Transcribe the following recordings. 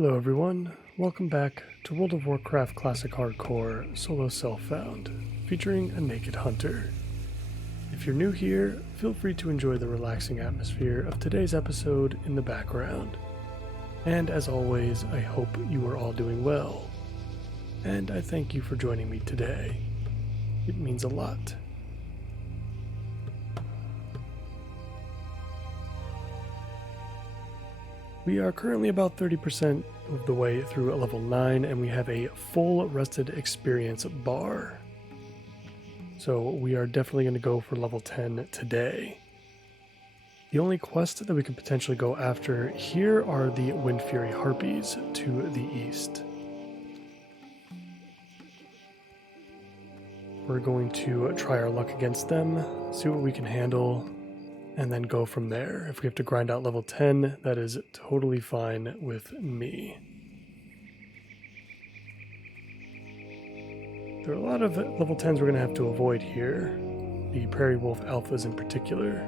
Hello everyone, welcome back to World of Warcraft Classic Hardcore Solo Self-Found, featuring a Naked Hunter. If you're new here, feel free to enjoy the relaxing atmosphere of today's episode in the background. And as always, I hope you are all doing well. And I thank you for joining me today. It means a lot. We are currently about 30% of the way through level 9, and we have a full rested experience bar. So we are definitely going to go for level 10 today. The only quest that we could potentially go after here are the Wind Fury Harpies to the east. We're going to try our luck against them, see what we can handle, and then go from there. If we have to grind out level 10, that is totally fine with me. There are a lot of level 10s we're going to have to avoid here, the Prairie Wolf Alphas in particular.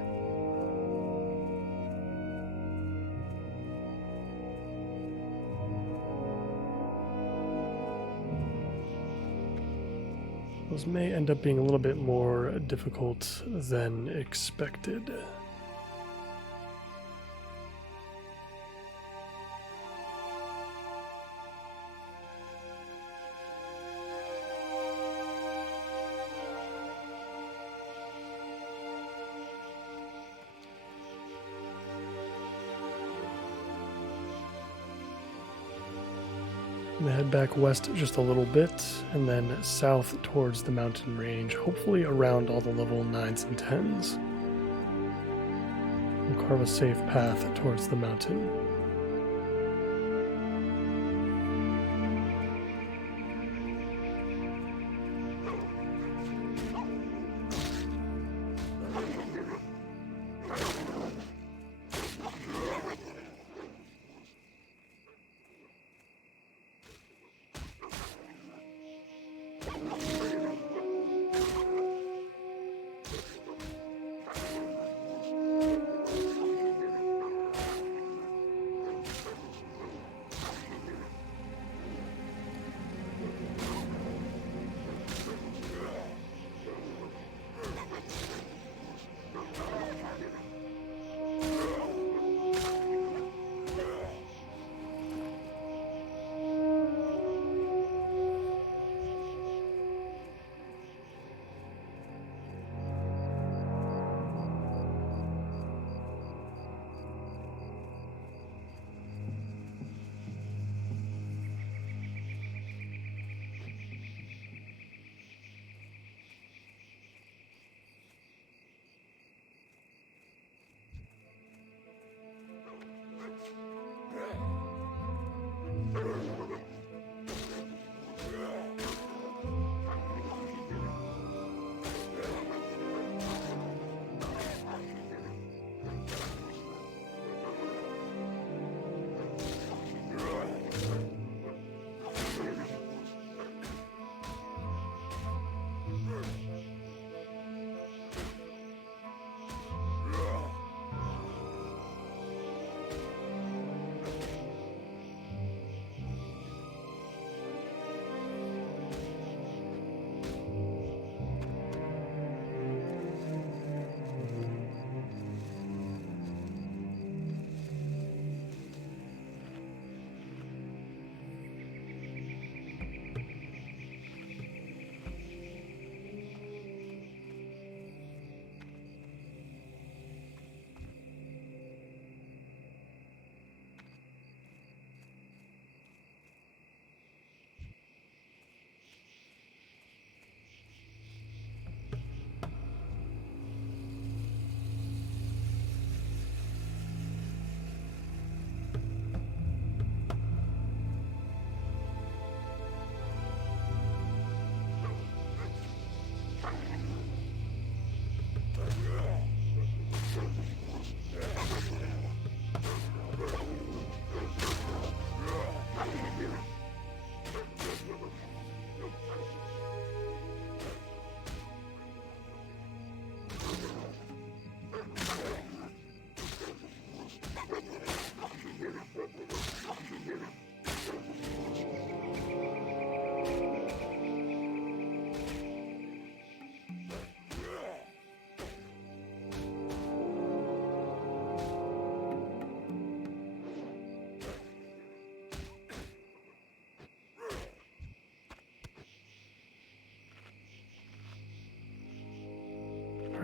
Those may end up being a little bit more difficult than expected. I'm gonna head back west just a little bit, and then south towards the mountain range, hopefully around all the level 9s and 10s. We'll carve a safe path towards the mountain.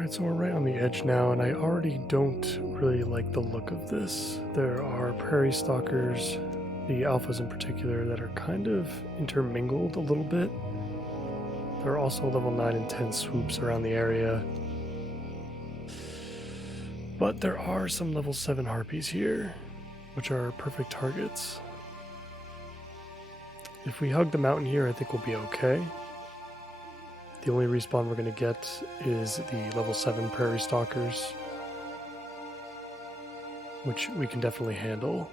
Alright, so we're right on the edge now, and I already don't really like the look of this. There are prairie stalkers, the alphas in particular, that are kind of intermingled a little bit. There are also level 9 and 10 swoops around the area. But there are some level 7 harpies here, which are perfect targets. If we hug the mountain here, I think we'll be okay. The only respawn we're going to get is the level 7 prairie stalkers, which we can definitely handle.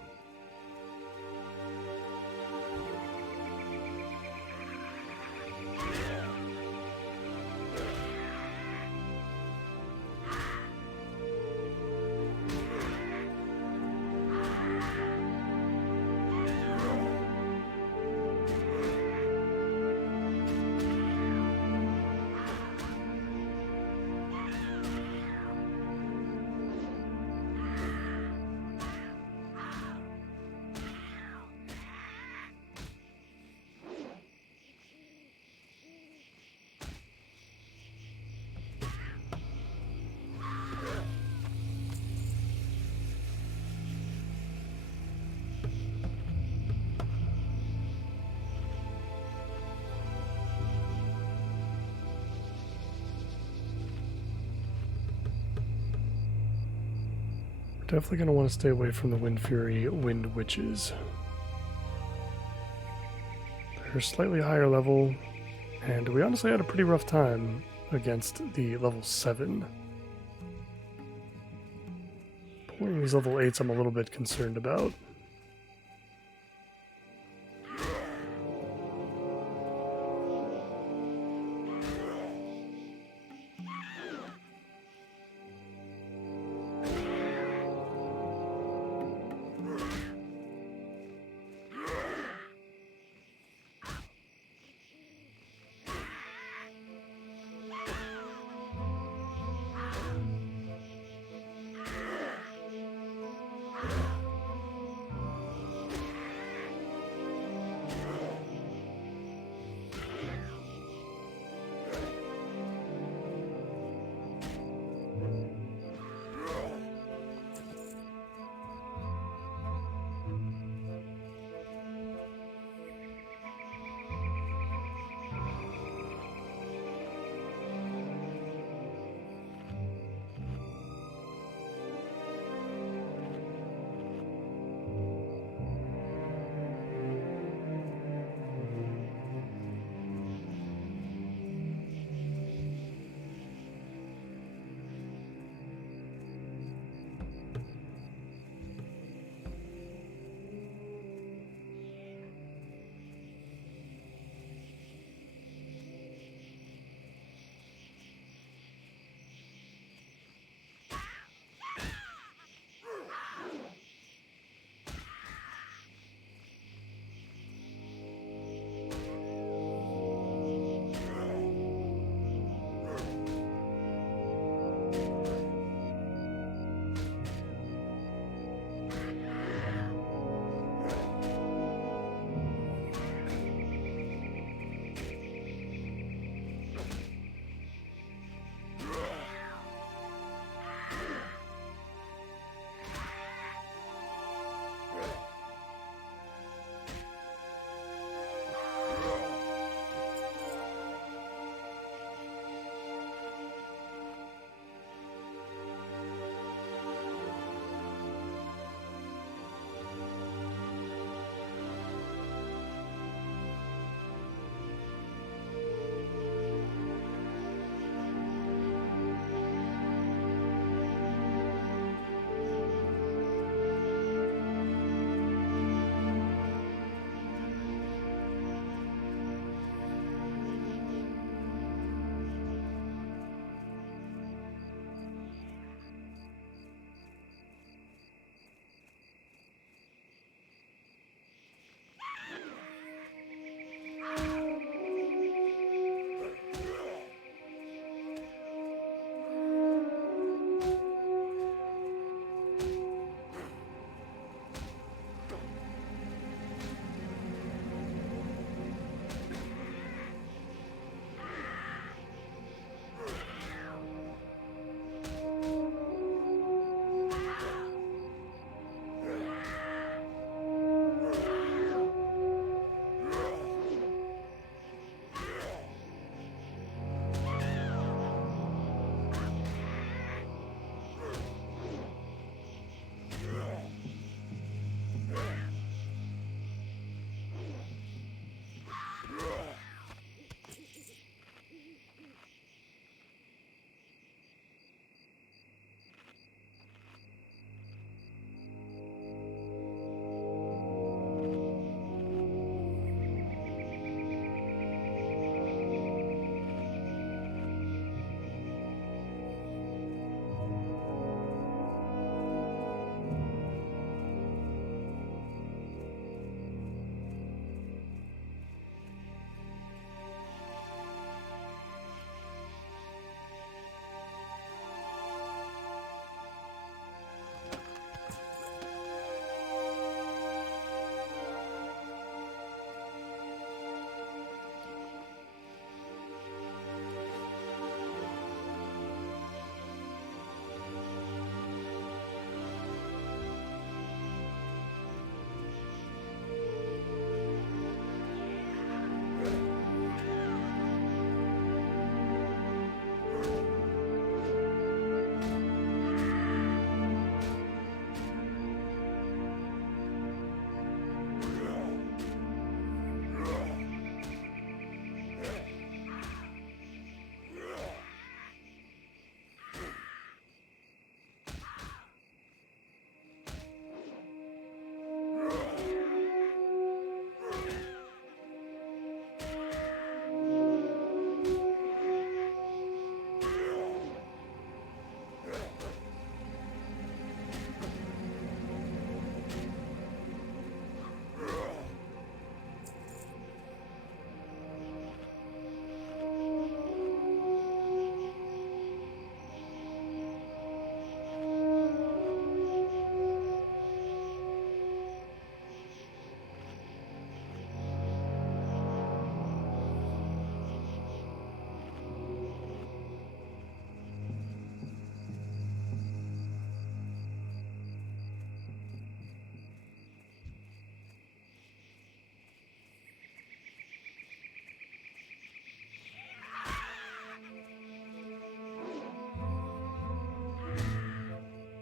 Definitely going to want to stay away from the Wind Fury Wind Witches. They're slightly higher level, and we honestly had a pretty rough time against the level 7. Pulling these level 8s I'm a little bit concerned about.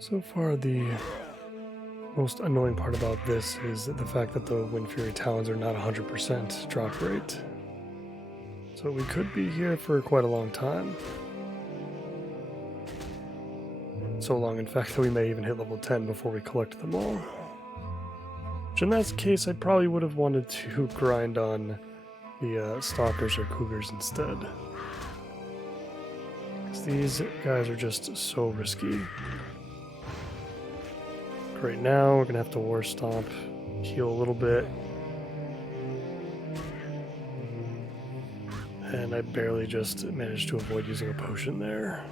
So far, the most annoying part about this is the fact that the Wind Fury Talons are not 100% drop rate. So we could be here for quite a long time. So long, in fact, that we may even hit level 10 before we collect them all. Which in that case, I probably would have wanted to grind on the Stalkers or Cougars instead. Because these guys are just so risky. Right now, we're going to have to War Stomp, heal a little bit. And I barely just managed to avoid using a potion there.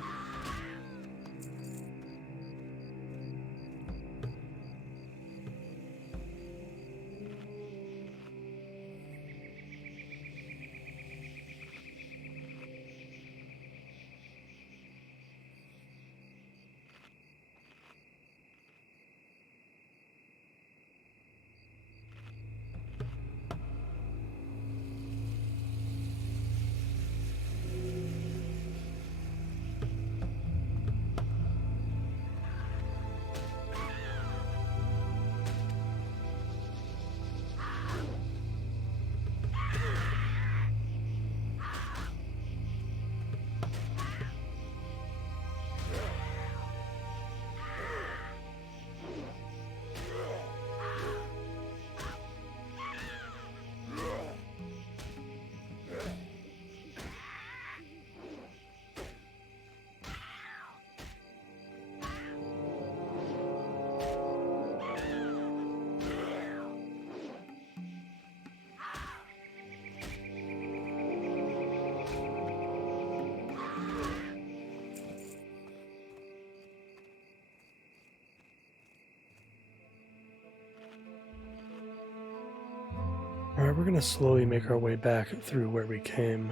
Alright, we're going to slowly make our way back through where we came.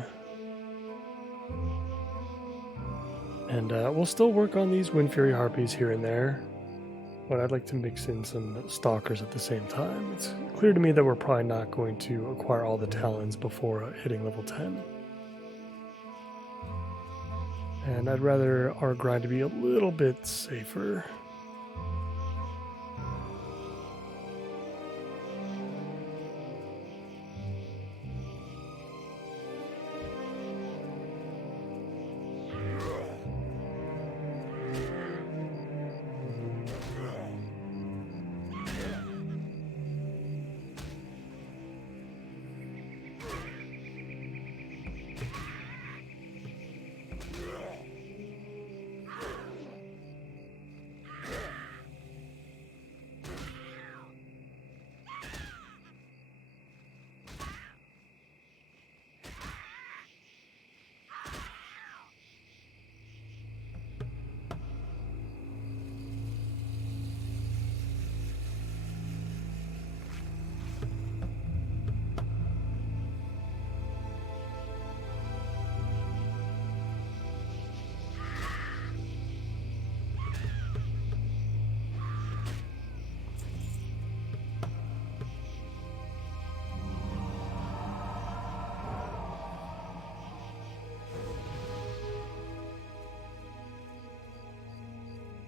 And we'll still work on these Wind Fury Harpies here and there, but I'd like to mix in some Stalkers at the same time. It's clear to me that we're probably not going to acquire all the Talons before hitting level 10. And I'd rather our grind to be a little bit safer.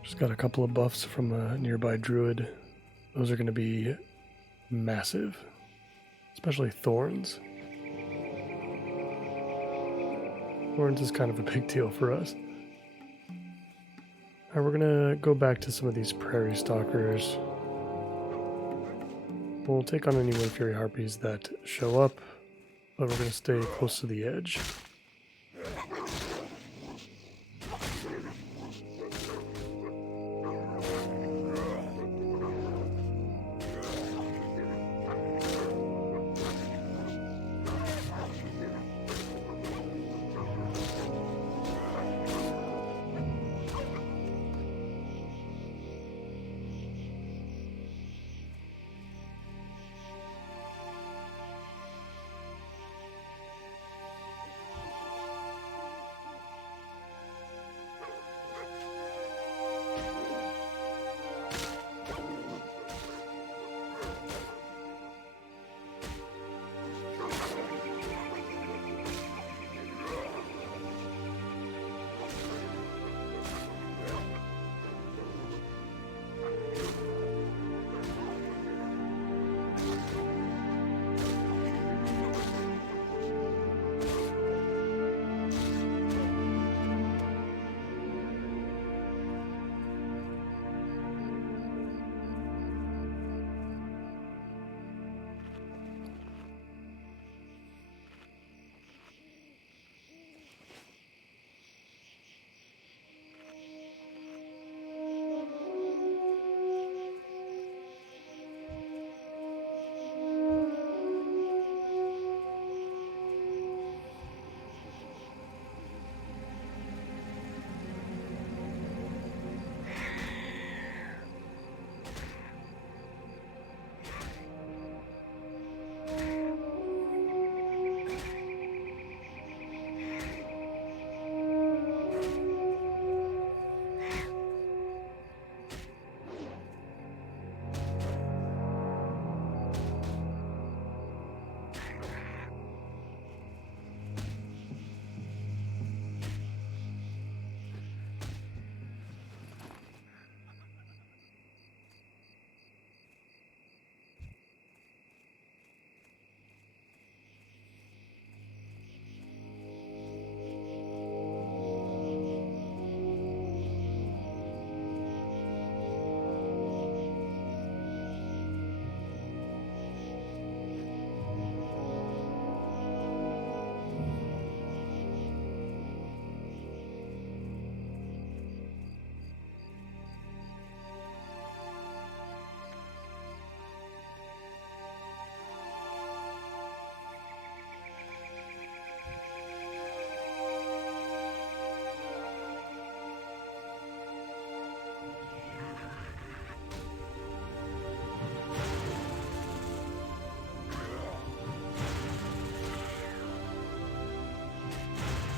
Just got a couple of buffs from a nearby druid. Those are going to be massive, especially Thorns. Thorns is kind of a big deal for us. Alright, we're going to go back to some of these Prairie Stalkers. We'll take on any Wind Fury Harpies that show up, but we're going to stay close to the edge.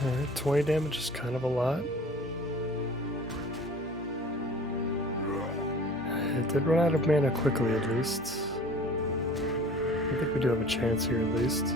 Alright, 20 damage is kind of a lot. It did run out of mana quickly, at least. I think we do have a chance here, at least.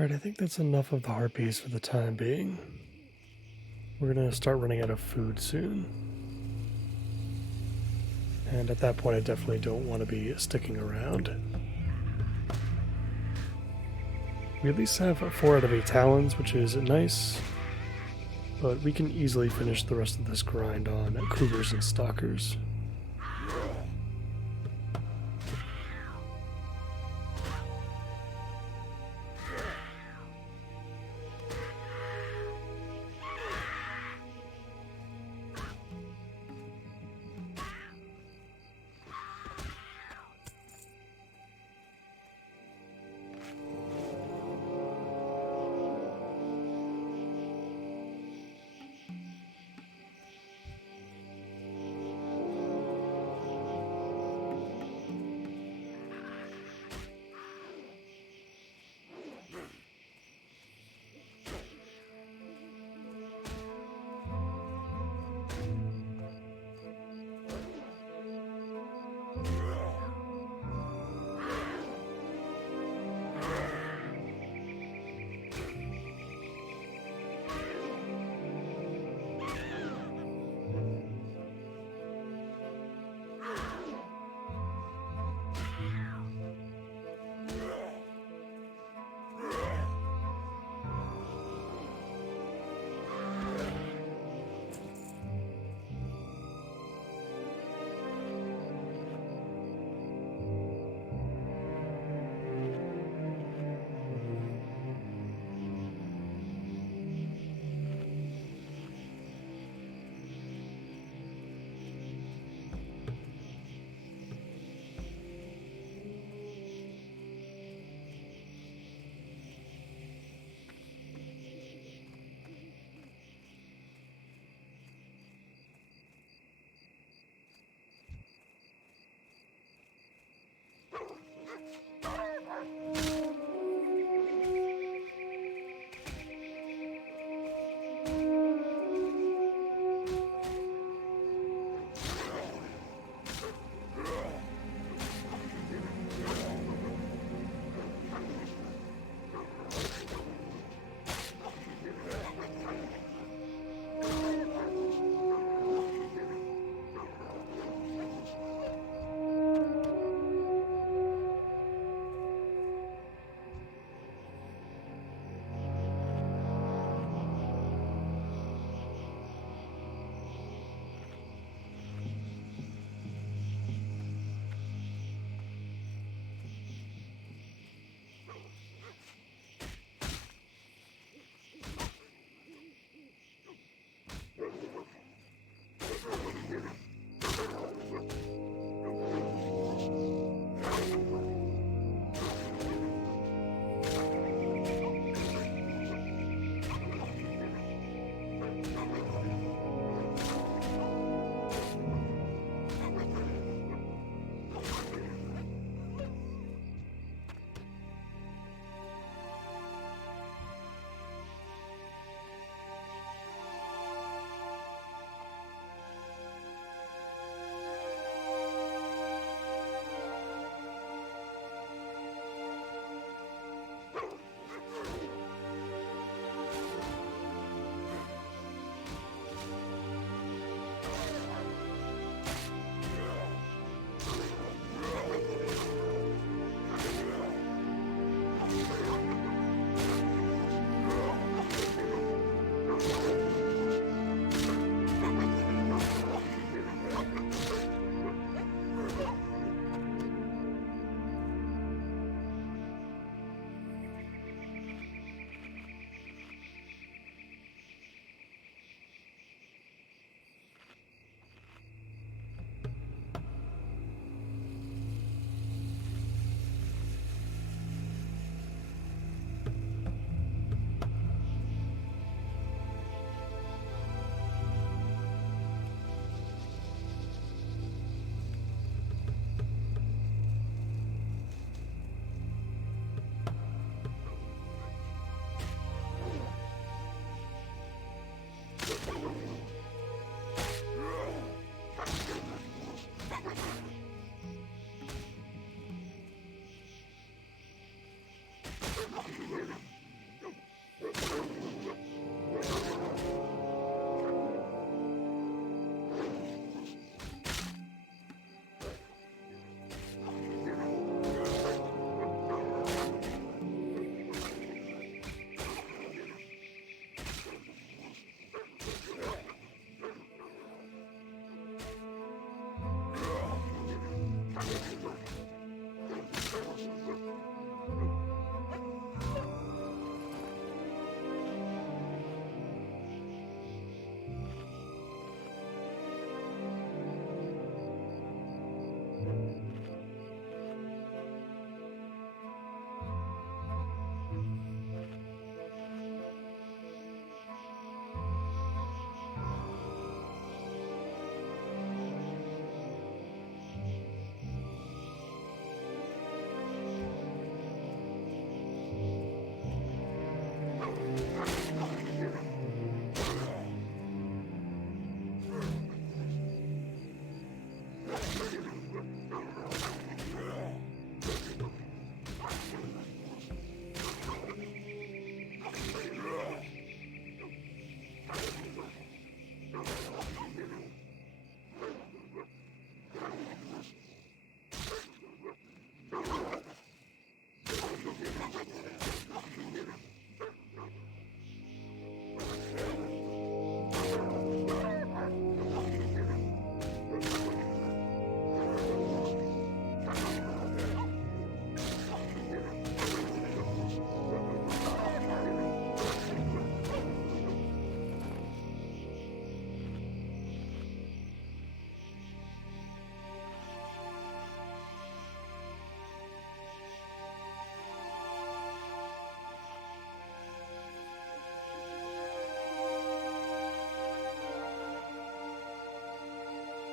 Alright, I think that's enough of the harpies for the time being. We're going to start running out of food soon. And at that point, I definitely don't want to be sticking around. We at least have 4 out of 8 talons, which is nice. But we can easily finish the rest of this grind on cougars and stalkers.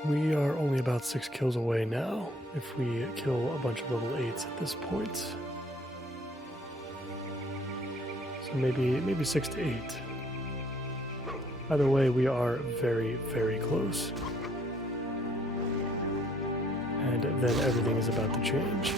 We are only about 6 kills away now if we kill a bunch of level 8s at this point. So maybe 6 to 8. Either way, we are very, very close. And then everything is about to change.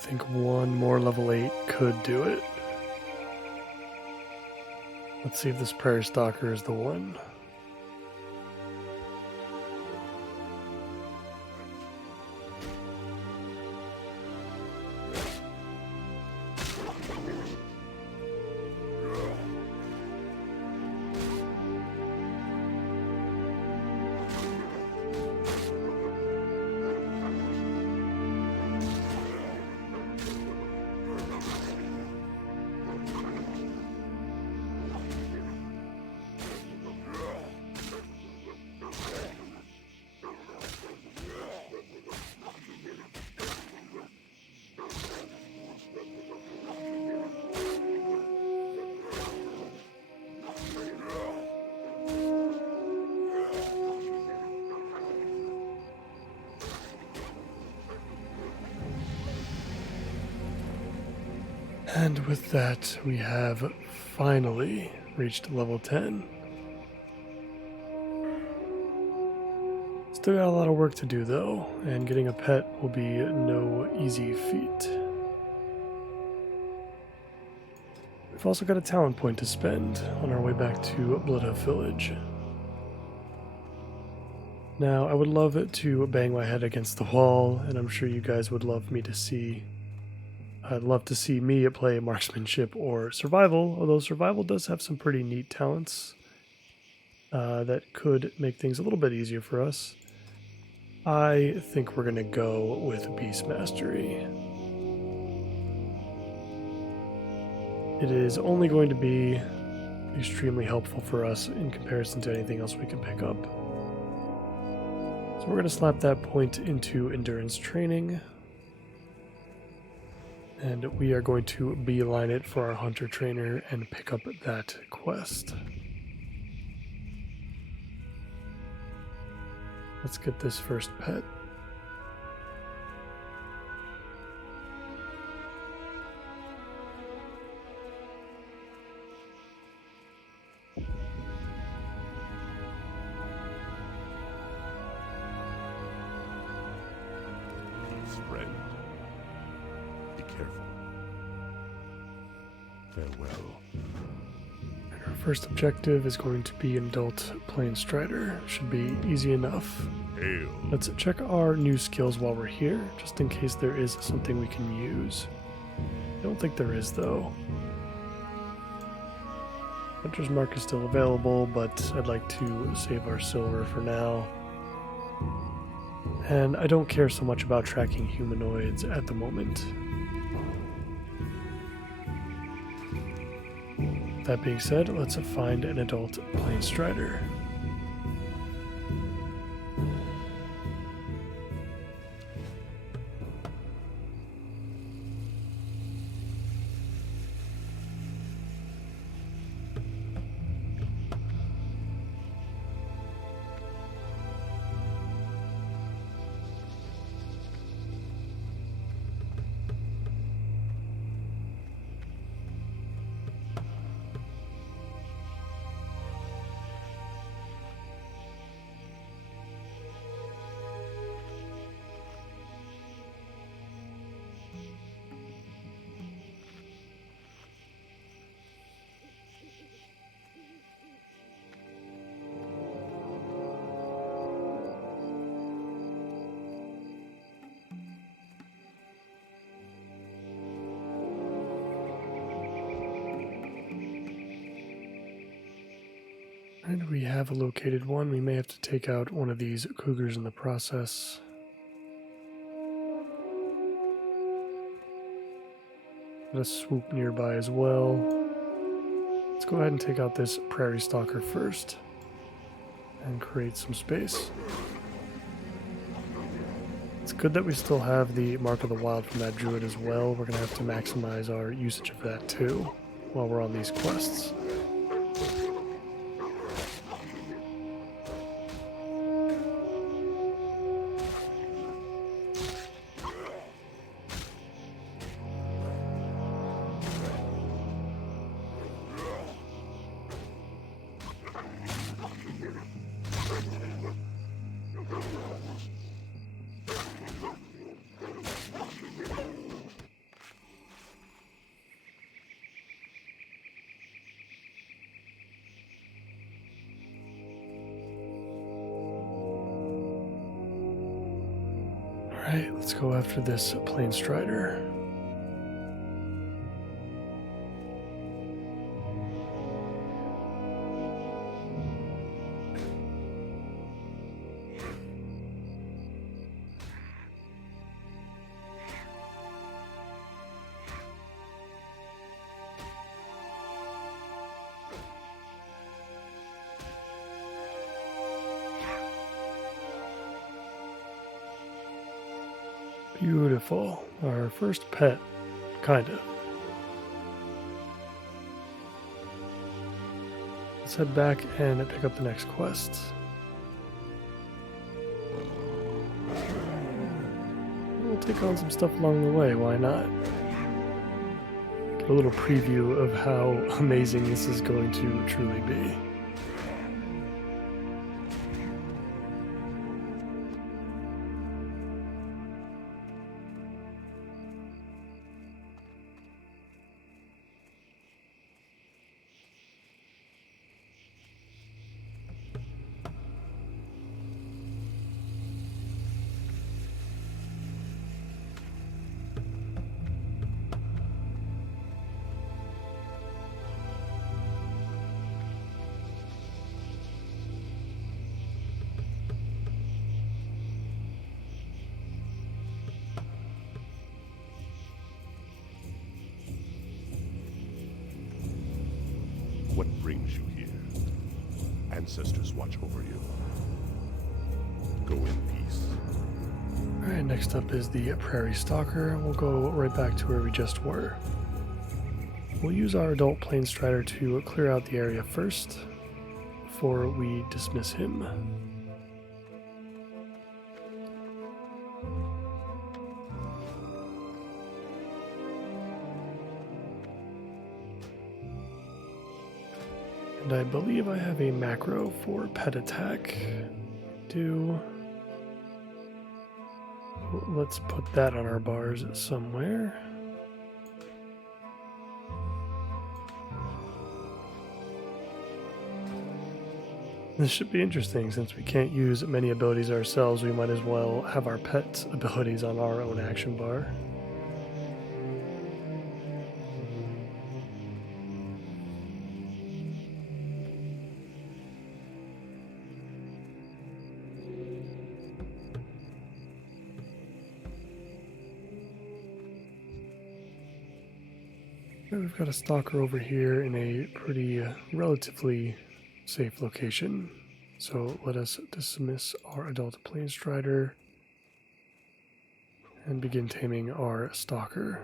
think one more level 8 could do it. Let's see if this Prairie Stalker is the one. And with that, we have finally reached level 10. Still got a lot of work to do though, and getting a pet will be no easy feat. We've also got a talent point to spend on our way back to Bloodhoof Village. Now, I would love to bang my head against the wall, and I'm sure you guys would love me to see. I'd love to see me play marksmanship or survival, although survival does have some pretty neat talents that could make things a little bit easier for us. I think we're going to go with Beastmastery. It is only going to be extremely helpful for us in comparison to anything else we can pick up. So we're going to slap that point into endurance training. And we are going to beeline it for our hunter trainer and pick up that quest. Let's get this first pet. Friend, be careful. Farewell. Our first objective is going to be an adult Plain Strider. Should be easy enough. Hail. Let's check our new skills while we're here, just in case there is something we can use. I don't think there is, though. Hunter's Mark is still available, but I'd like to save our silver for now. And I don't care so much about tracking humanoids at the moment. That being said, let's find an adult Plain Strider. And we have a located one. We may have to take out one of these cougars in the process. Got a swoop nearby as well. Let's go ahead and take out this Prairie Stalker first and create some space. It's good that we still have the Mark of the Wild from that druid as well. We're going to have to maximize our usage of that too while we're on these quests. Alright, let's go after this Plain Strider. Beautiful. Our first pet, kind of. Let's head back and pick up the next quest. We'll take on some stuff along the way, why not? Get a little preview of how amazing this is going to truly be. What brings you here? Ancestors watch over you. Go in peace. Alright, next up is the Prairie Stalker. We'll go right back to where we just were. We'll use our adult Plain Strider to clear out the area first, before we dismiss him. And I believe I have a macro for pet attack. Let's put that on our bars somewhere. This should be interesting since we can't use many abilities ourselves. We might as well have our pet's abilities on our own action bar. We've got a stalker over here in a pretty relatively safe location. So let us dismiss our adult Plain Strider and begin taming our stalker.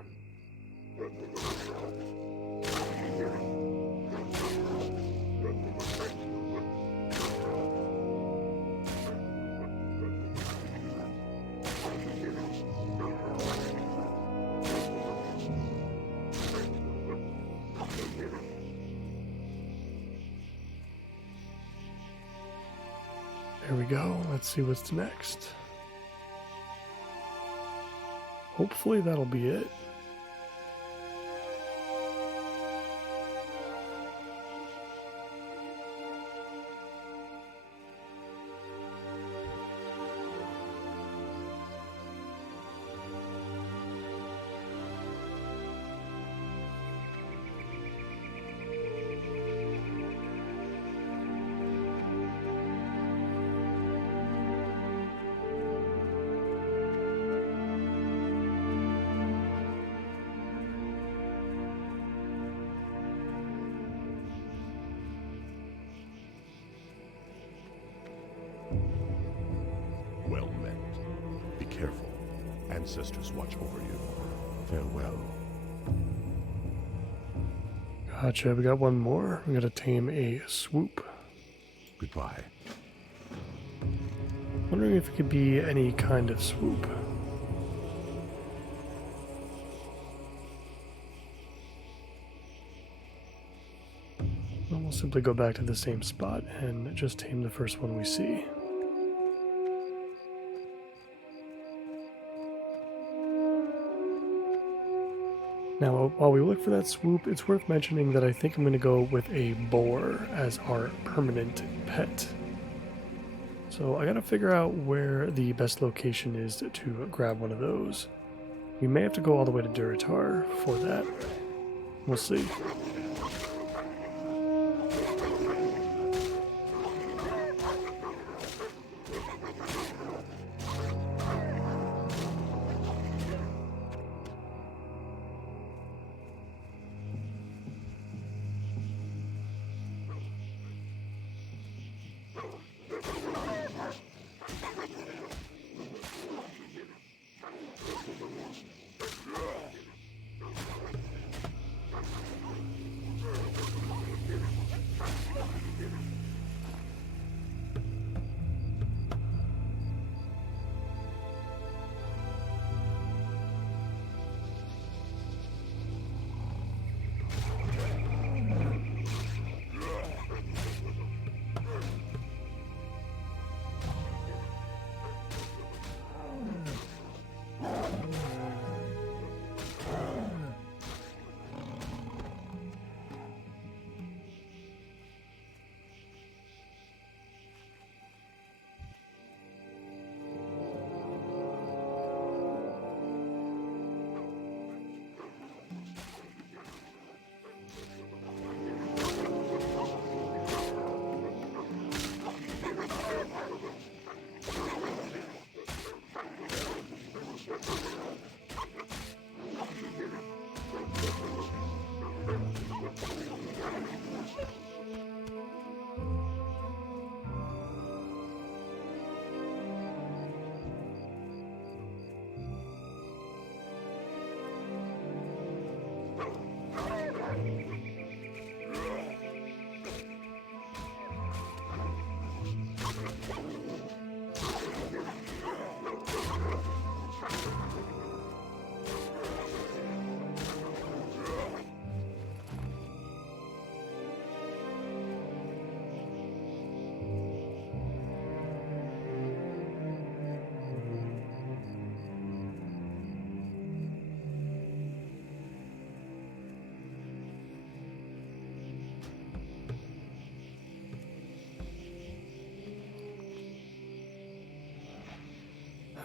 There we go. Let's see what's next. Hopefully that'll be it. Well met. Be careful. Ancestors watch over you. Farewell. Gotcha. We got one more. We gotta tame a swoop. Goodbye. Wondering if it could be any kind of swoop. Well, we'll simply go back to the same spot and just tame the first one we see. Now, while we look for that swoop, it's worth mentioning that I think I'm going to go with a boar as our permanent pet. So I gotta figure out where the best location is to grab one of those. We may have to go all the way to Duratar for that. We'll see.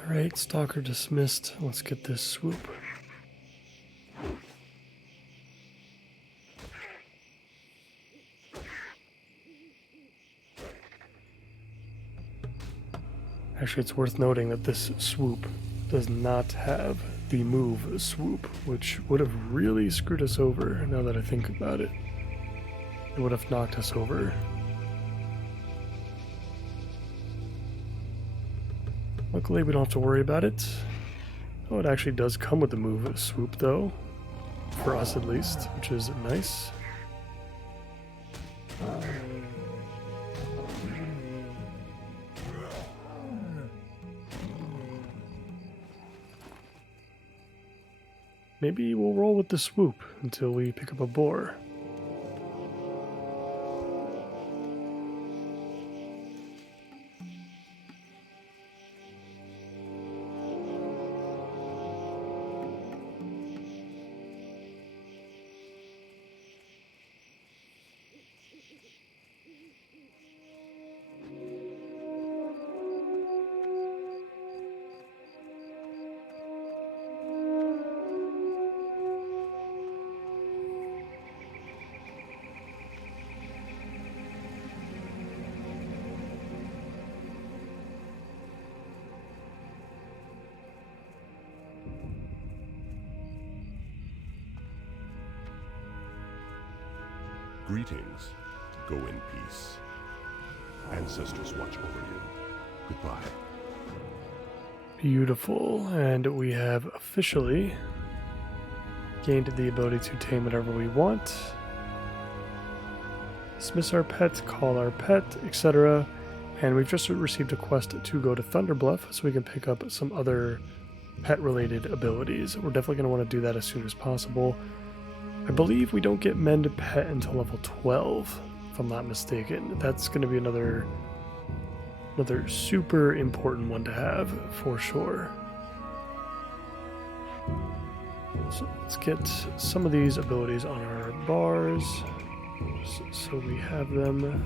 Alright, Stalker dismissed. Let's get this swoop. Actually, it's worth noting that this swoop does not have the move swoop, which would have really screwed us over now that I think about it. It would have knocked us over. Luckily, we don't have to worry about it. Oh, it actually does come with the move swoop, though. For us, at least, which is nice. Maybe we'll roll with the swoop until we pick up a boar. Greetings. Go in peace. Ancestors watch over you. Goodbye. Beautiful, and we have officially gained the ability to tame whatever we want. Dismiss our pet, call our pet, etc. And we've just received a quest to go to Thunderbluff so we can pick up some other pet-related abilities. We're definitely going to want to do that as soon as possible. I believe we don't get Mend Pet until level 12, if I'm not mistaken. That's going to be another super important one to have, for sure. So let's get some of these abilities on our bars, so we have them.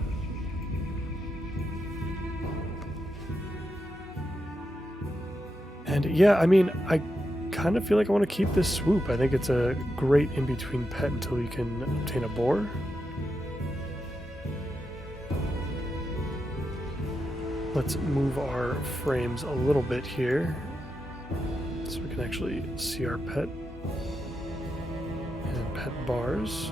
And yeah, I mean, I kind of feel like I want to keep this swoop. I think it's a great in-between pet until you can obtain a boar. Let's move our frames a little bit here so we can actually see our pet and pet bars.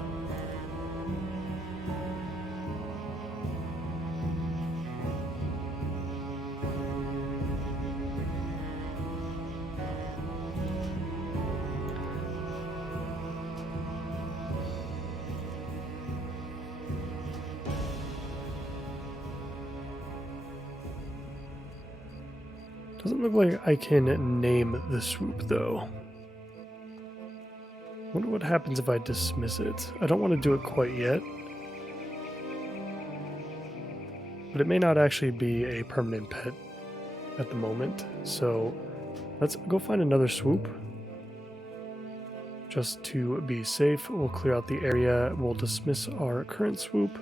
Doesn't look like I can name the swoop, though. Wonder what happens if I dismiss it. I don't want to do it quite yet. But it may not actually be a permanent pet at the moment. So let's go find another swoop. Just to be safe, we'll clear out the area. We'll dismiss our current swoop.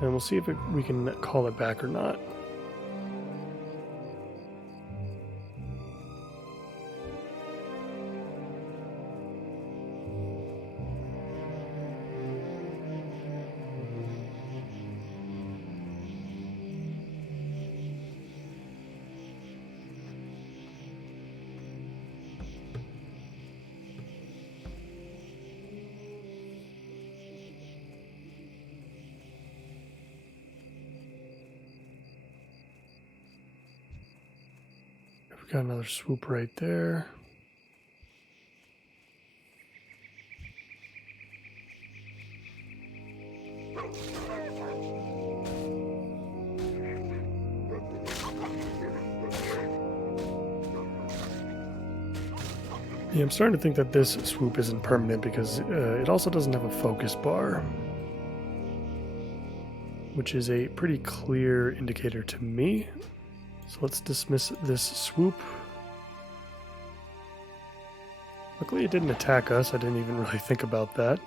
And we'll see if we can call it back or not. We've got another swoop right there. Yeah, I'm starting to think that this swoop isn't permanent because it also doesn't have a focus bar, which is a pretty clear indicator to me. So let's dismiss this swoop. Luckily it didn't attack us. I didn't even really think about that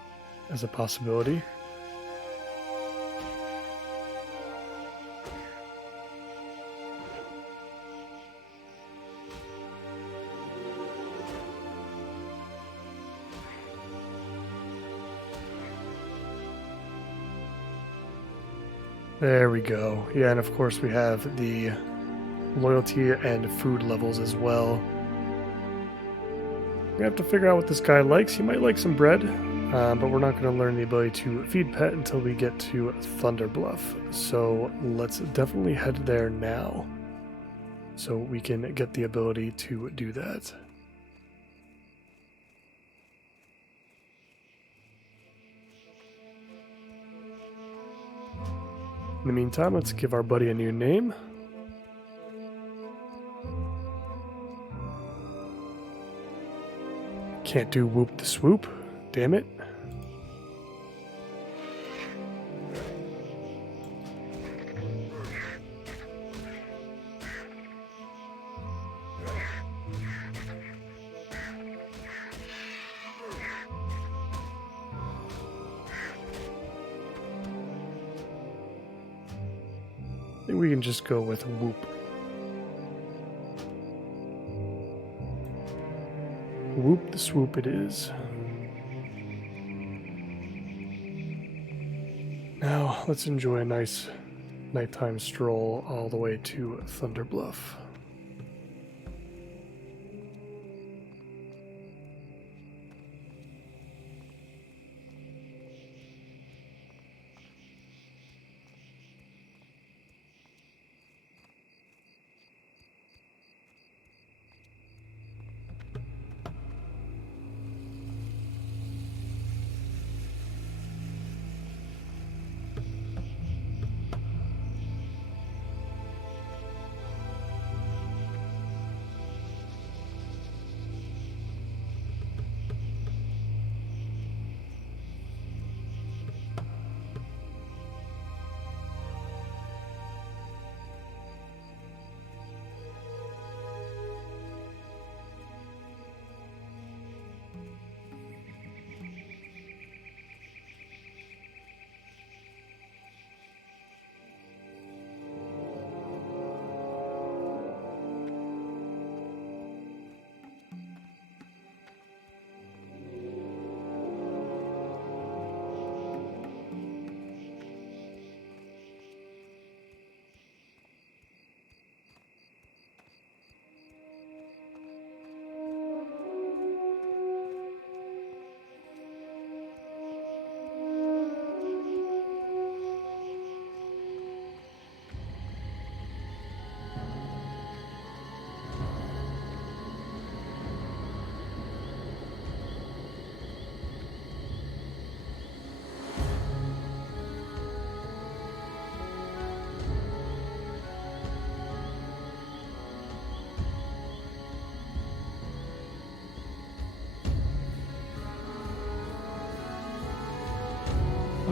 as a possibility. There we go. Yeah, and of course we have the loyalty and food levels as well. We have to figure out what this guy likes. He might like some bread, but we're not going to learn the ability to feed pet until we get to Thunder Bluff. So let's definitely head there now so we can get the ability to do that. In the meantime, let's give our buddy a new name. Can't do whoop the swoop. Damn it. I think we can just go with whoop. Whoop the swoop it is. Now, let's enjoy a nice nighttime stroll all the way to Thunder Bluff.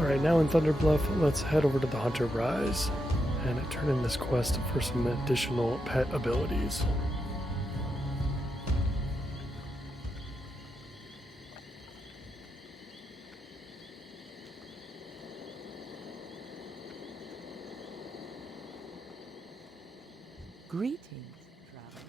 Alright, now in Thunderbluff, let's head over to the Hunter Rise and turn in this quest for some additional pet abilities. Greetings, traveler.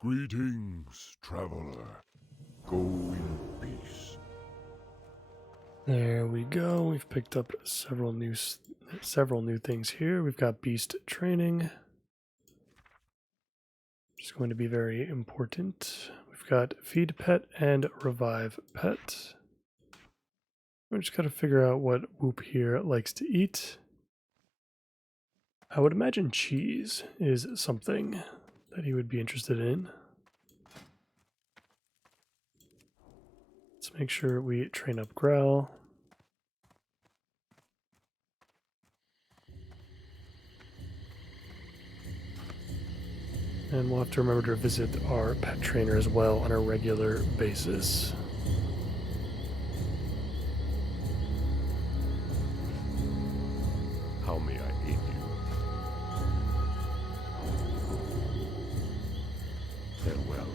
Greetings, traveler. Go in peace. There we go. We've picked up several new things here. We've got beast training, which is going to be very important. We've got feed pet and revive pet. We just got to figure out what Whoop here likes to eat. I would imagine cheese is something that he would be interested in. Let's make sure we train up Growl. And we'll have to remember to visit our pet trainer as well on a regular basis. How may I aid you? Farewell.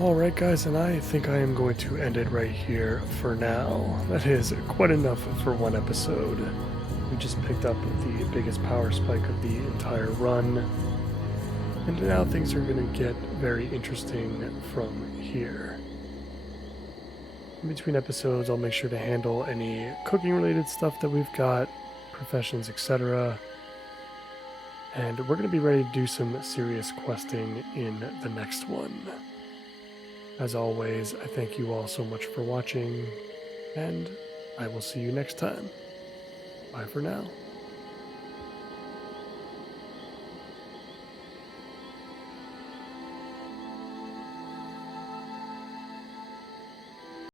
Alright guys, and I think I am going to end it right here for now. That is quite enough for one episode. We just picked up the biggest power spike of the entire run. And now things are going to get very interesting from here. In between episodes, I'll make sure to handle any cooking related stuff that we've got, professions, etc. And we're going to be ready to do some serious questing in the next one. As always, I thank you all so much for watching, and I will see you next time. Bye for now.